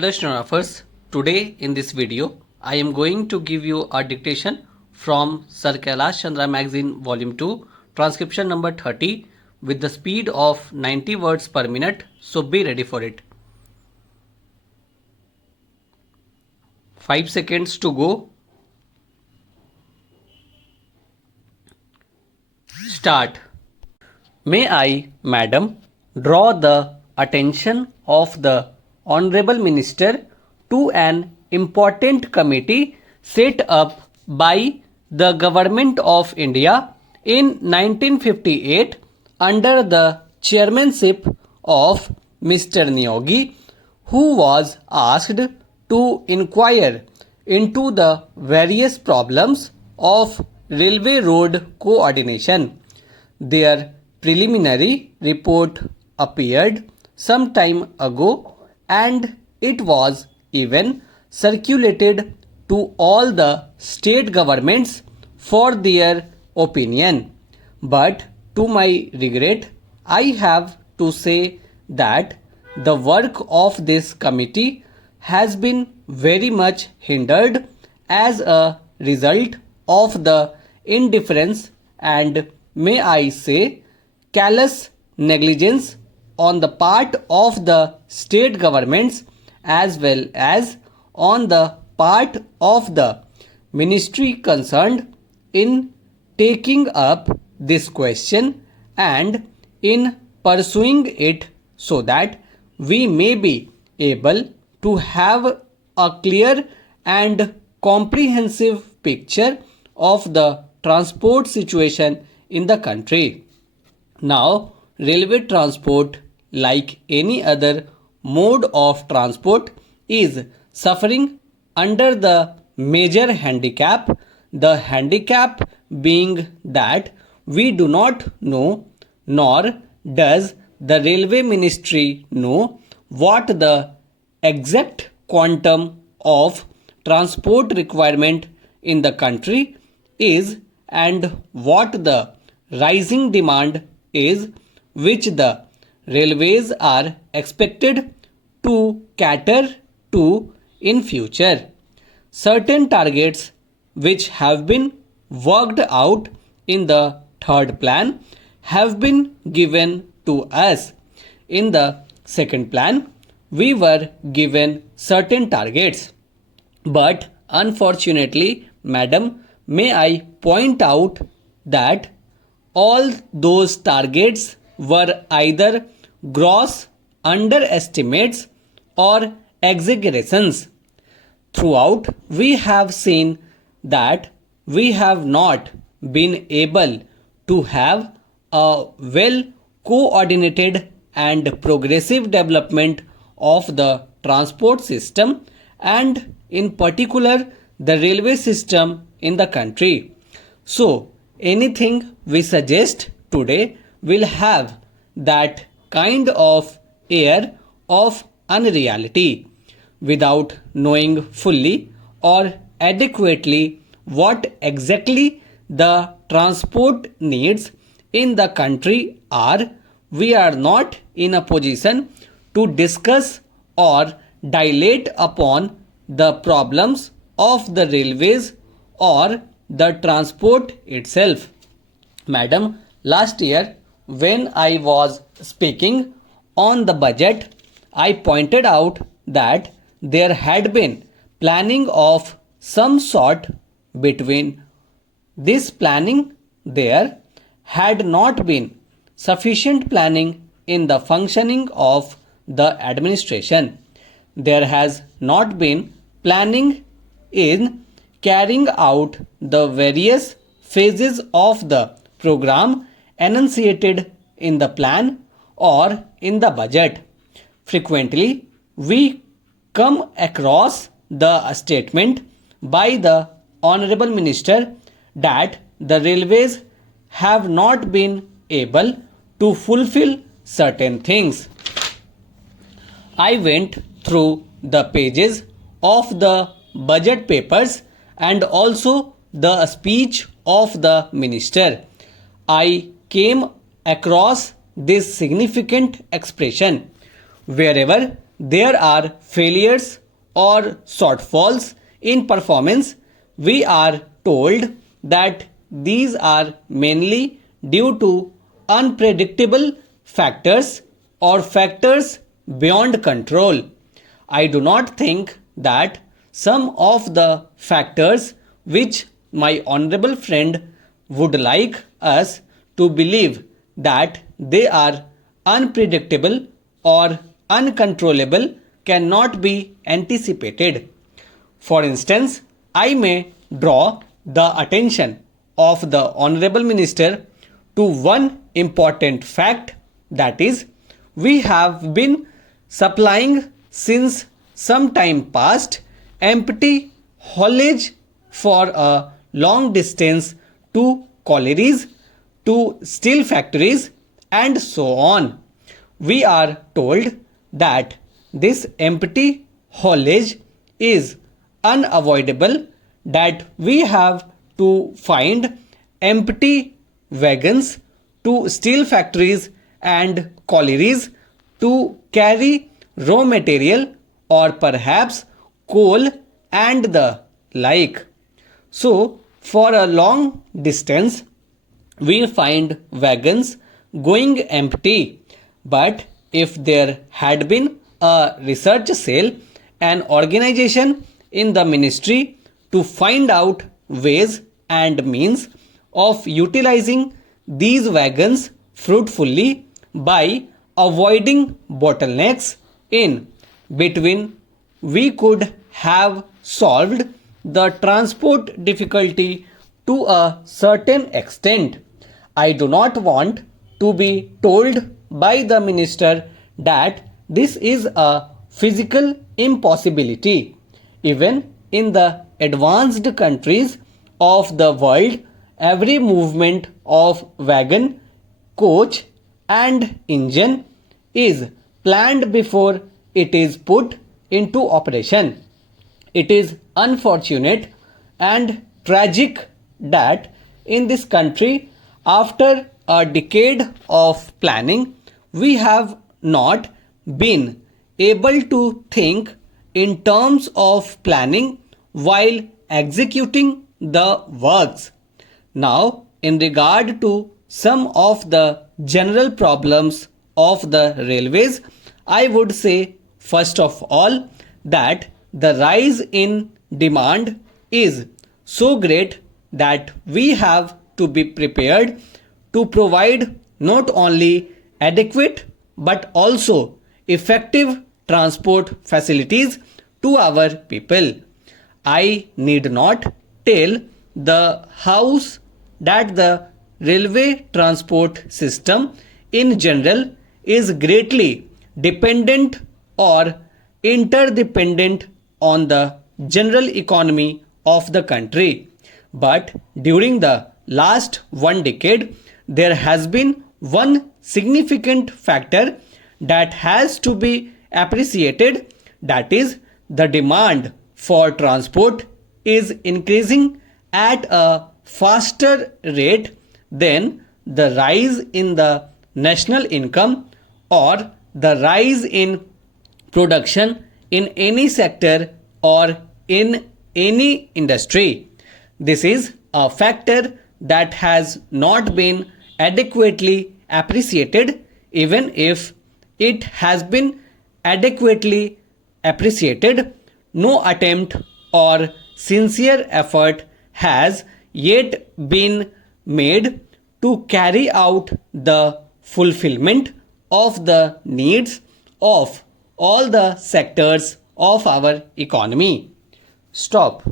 Hello Stenographers, today in this video I am going to give you a dictation from Sir Kailash Chandra Magzine Volume 2, transcription number 30 with the speed of 90 words per minute, so be ready for it. 5 seconds to go. Start. May I, Madam, draw the attention of the Honorable Minister to an important committee set up by the Government of India in 1958 under the chairmanship of Mr. Niyogi, who was asked to inquire into the various problems of railway road coordination. Their preliminary report appeared some time ago and it was even circulated to all the state governments for their opinion. But to my regret, I have to say that the work of this committee has been very much hindered as a result of the indifference and, may I say, callous negligence on the part of the state governments as well as on the part of the ministry concerned in taking up this question and in pursuing it so that we may be able to have a clear and comprehensive picture of the transport situation in the country. Now, railway transport, like any other mode of transport, is suffering under the major handicap, the handicap being that we do not know, nor does the railway ministry know, what the exact quantum of transport requirement in the country is and what the rising demand is, which the railways are expected to cater to in future. Certain targets which have been worked out in the third plan have been given to us. In the second plan, we were given certain targets. But unfortunately, Madam, may I point out that all those targets were either gross underestimates or exaggerations. Throughout, we have seen that we have not been able to have a well coordinated and progressive development of the transport system and in particular the railway system in the country. So, anything we suggest today will have that kind of air of unreality without knowing fully or adequately what exactly the transport needs in the country are. We are not in a position to discuss or dilate upon the problems of the railways or the transport itself. Madam, last year when I was speaking on the budget, I pointed out that there had been planning of some sort. Between this planning, there had not been sufficient planning in the functioning of the administration. There has not been planning in carrying out the various phases of the program enunciated in the plan or in the budget. Frequently, we come across the statement by the Honorable Minister that the railways have not been able to fulfill certain things. I went through the pages of the budget papers and also the speech of the minister. I came across this significant expression: wherever there are failures or shortfalls in performance, we are told that these are mainly due to unpredictable factors or factors beyond control. I do not think that some of the factors which my honorable friend would like us to believe that they are unpredictable or uncontrollable cannot be anticipated. For instance, I may draw the attention of the Honorable Minister to one important fact, that is, we have been supplying since some time past empty haulage for a long distance to collieries, to steel factories, and so on. We are told that this empty haulage is unavoidable, that we have to find empty wagons to steel factories and collieries to carry raw material or perhaps coal and the like. So, for a long distance, we find wagons going empty. But if there had been a research cell, an organization in the ministry to find out ways and means of utilizing these wagons fruitfully by avoiding bottlenecks in between, we could have solved the transport difficulty to a certain extent. I do not want to be told by the minister that this is a physical impossibility. Even in the advanced countries of the world, every movement of wagon, coach, and engine is planned before it is put into operation. It is unfortunate and tragic that in this country, after a decade of planning, we have not been able to think in terms of planning while executing the works. Now, in regard to some of the general problems of the railways, I would say first of all that the rise in demand is so great that we have to be prepared to provide not only adequate but also effective transport facilities to our people. I need not tell the House that the railway transport system in general is greatly dependent or interdependent on the general economy of the country. But during the last one decade, there has been one significant factor that has to be appreciated, that is, the demand for transport is increasing at a faster rate than the rise in the national income or the rise in production in any sector or in any industry. This is a factor that has not been adequately appreciated. Even if it has been adequately appreciated, no attempt or sincere effort has yet been made to carry out the fulfillment of the needs of all the sectors of our economy. Stop.